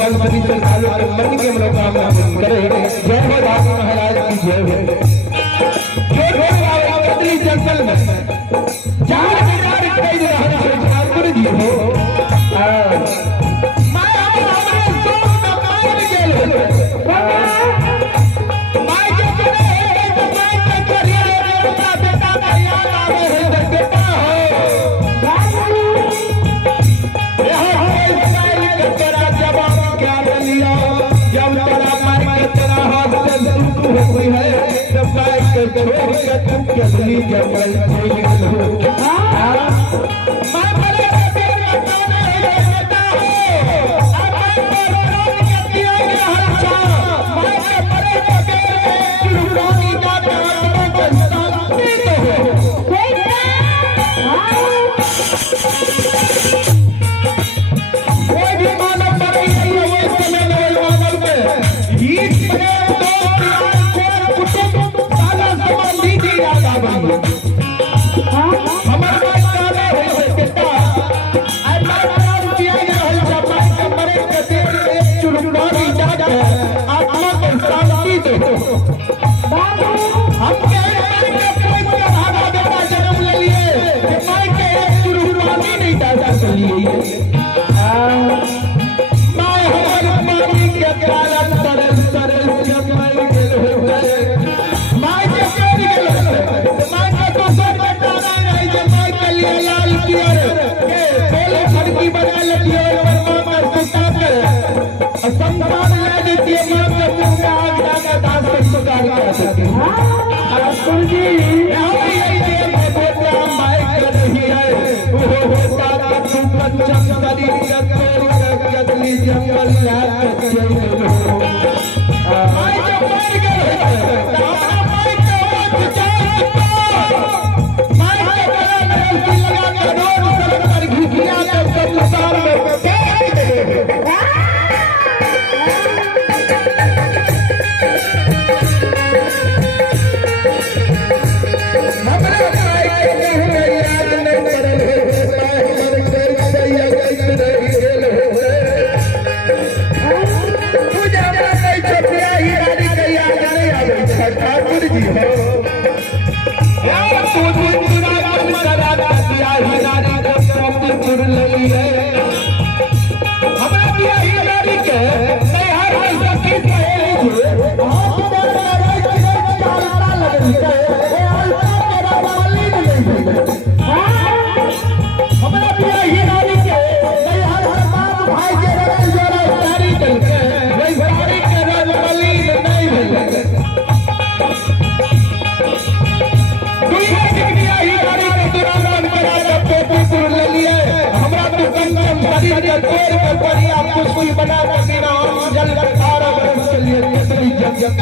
मन के मनोकामना करे। जय हो दास महाराज की जय हो। बदली जंगल में चार हजार कई रहा ठाकुर जी हो माया हमारे सोच में मान गेल माय के करे तो माय के करिए बेटा बेटा का याद आवे है बेटा हो यह होए स्टाइल के तेरा जवाब क्या लिया जब तेरा मार के तेरा हाथ से तू हुई है जब गाय के छोड़ के तू कसली जब कोई हो मैं बड़े पेड़ में कौन है बेटा हो अब मैं रोड के दिया हर चा मैं के बड़े पेड़ में चुरानी का आत्मा का शांति हो बेटा कोई भी मानव मर नहीं है वो समय में मानव में ईट प्रेम दो प्यार को कुटुंब साला संबंधी की याद आ गई हमारे पास काले है बेटा आज मैं किया रहल जब के मरे के देर एक चुनौती जाग आत्मा को शांति दो हम कह रहे हैं कि कोई भागा बेटा जन्म ले लिए कि मैं के एक चुनौती नहीं दादा के लिए मैं हमारे मानी के काला सरल सरल जब मैं गेल हो मैं के कर गेल मैं के तो सर बेटा नहीं जब मैं के लिए लाल किया के बोले खड़की बना लेती है और मां सुता कर असंभाल ले देती है मां के मुंह में आग डाला दास को सुधार कर सकती है ठाकुर जी यही देव बेटा मैं कर रही है वो होता तू बच्चा शरीर के जगली जंगल लाग चलो मैं जो मर गए हमारा मैं के मैं के बड़ा नलकी लगा के रोड पर घुसिया के संसार में फेंक दे हमारे भाई के नहीं याद नहीं करल है कर दैया गेल हो पूजा में नहीं छपिया ही रानी के याद नहीं आवे ठाकुर जी हो तू पूरा मन करा दिया ही रानी को सब पुर लई है हमरा दिया ही रानी के नहीं हर सखी सहेली जो हाथ में रह के चालता लगनी है ए अलता तेरा वाली नहीं हमरा दिया ही रानी के नहीं हर बात भाई के रंग जोड़ा सारी चल के वही सारी के रंग वाली नहीं है दुनिया दिखनिया ही रानी के तुरंत मन करा जब टोपी पुर ले लिए हमरा तो कंगन शरीर के तोड़ कर बढ़िया कुछ बना कर देना और जल कर खारा बरस के लिए कितनी जग जग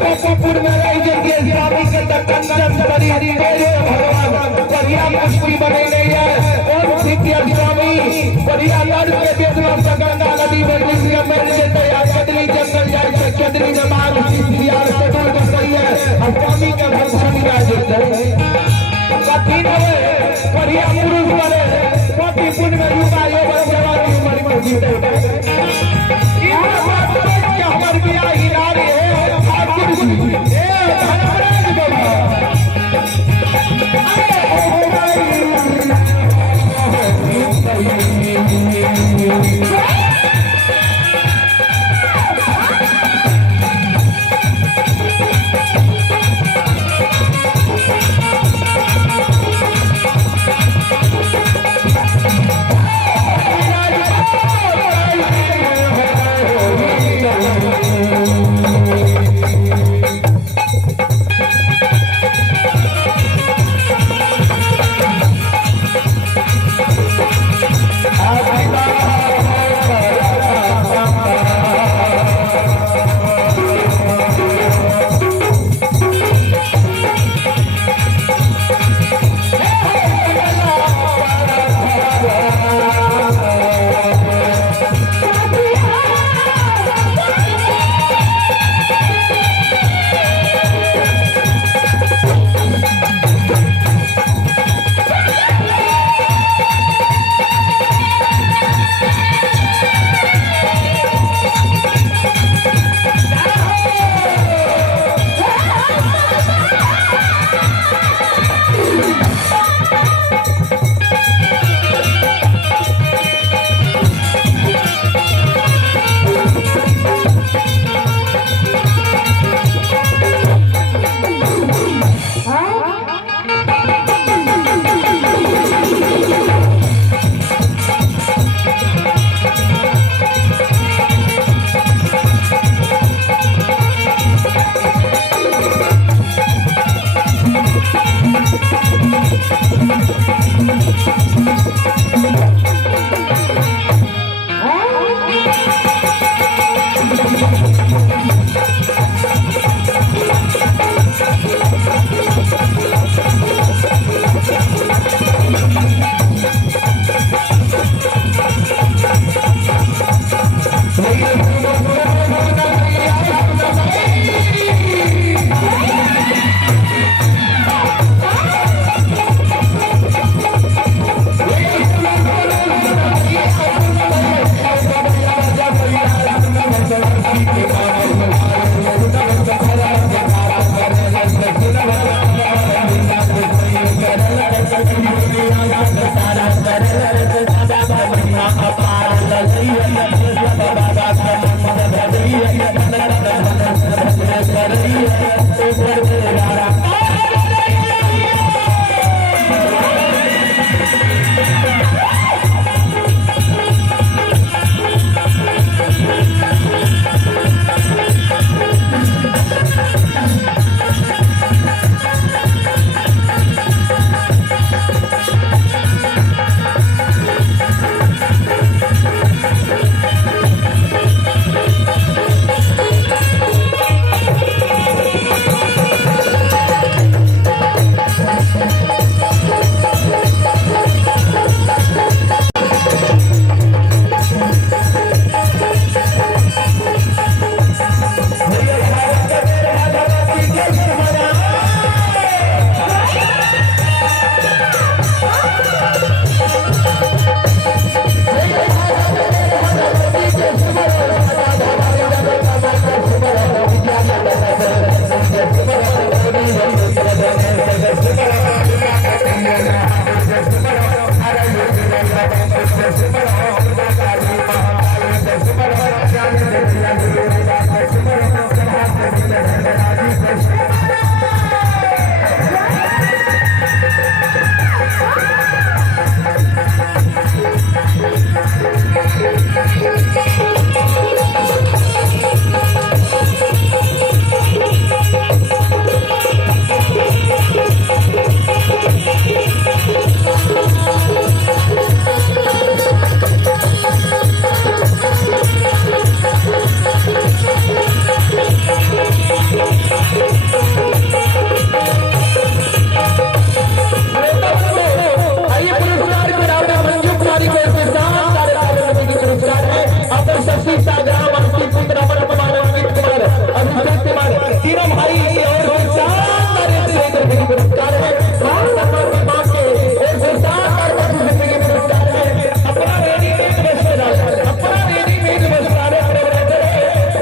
कोपुर में रह जाएंगे स्वामी के दर्शन करी तेरे भगवान बढ़िया मुश्किल बने गई है और सिद्धिया स्वामी बढ़िया लड़ के देखना गंगा नदी में जिसके मिल जेते या कदली जंगल जाए से कदली में मार सिद्धिया से दूर कर रही है और स्वामी के भक्ति में जेते कठिन है बढ़िया पुरुष बने कोटि पुण्य में युवा युवा जवानी उम्र में जीते इन बात के हमारे बिया हिनारे है ठाकुर जी ए धर्मराज बाबा शशि साग्राम अंकित पुत्र अमर कुमार अंकित कुमार अभिषेक कुमार तीनों भाई और शानदार पुरस्कार है मां के और शानदार जिंदगी पुरस्कार है अपना रेडीमेड वस्त्र अपना रेडीमेड वस्त्र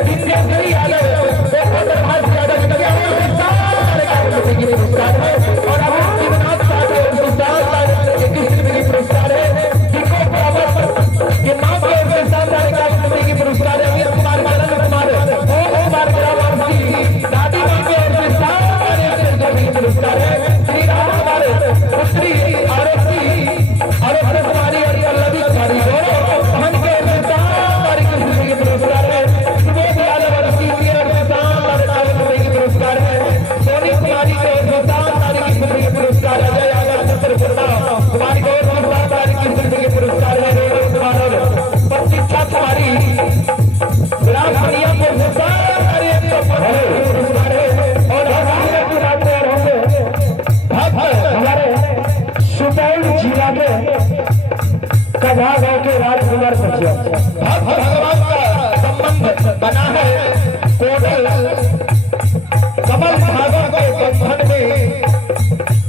विद्याधरी यादव प्रभास यादव पुरस्कार है और अभी शिवनाथ साहब पुरस्कार है जिनको के मां के शानदार जिंदगी पुरस्कार है अमित कुमार मदन कुमार ओम कुमार ग्रामवासी दादी मां के शानदार पुरस्कार है श्री राम कुमार पुत्री आरती कुमारी और पल्लवी कुमारी हम के शानदार जिंदगी पुरस्कार है सुबोध यादव और सीनियर शानदार जिंदगी पुरस्कार है सोनी कुमारी के शानदार जिंदगी पुरस्कार है जय यादव छत्रपुरना कुमारी को शानदार जिंदगी पुरस्कार है रोहित कुमार और प्रतीक्षा कुमारी ग्राम करियापुर से शानदार पुरस्कार है और हमारे सुपौल जिला में कन्हा गांव के राजकुमार मुखिया भगवान का संबंध बना है कोटल कमल भागों के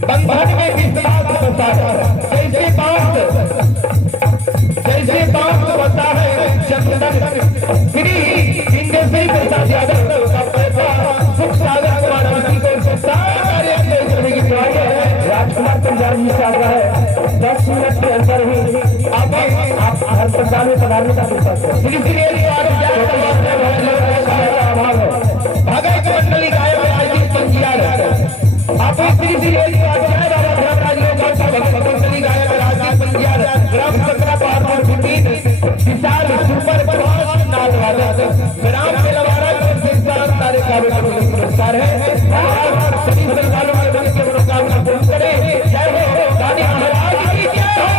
बंधन में विश्वास बसा है जैसे बात बता है चंदन श्री सिंहेश्वरी प्रसाद यादव का पैसा सुख सागर कुमार को सारे राजकुमार पंजाबी से आ रहा है 10 मिनट के अंदर ही आप अस्पताल में पधारने का भगत मंडली गायक राजीव पंजियार आप मंडली गायक राजीव पंजियार ग्राम सकरा पहाड़ विशाल सुपर प्रभास नाल वादक ग्राम बेलवाड़ा पुरस्कार है सभी सरकारों के बल के मनोकामना पूर्ण करे जय हो गांधी महाराज की जय हो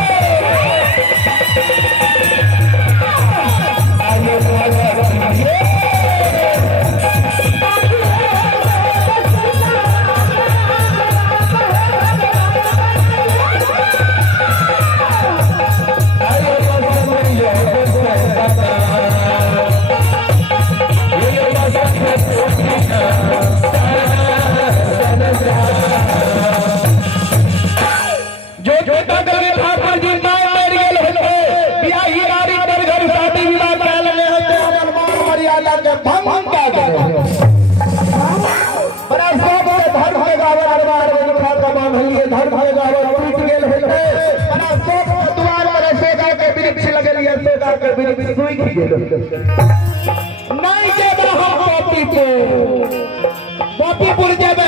नहीं जब हम पॉपीपुर जब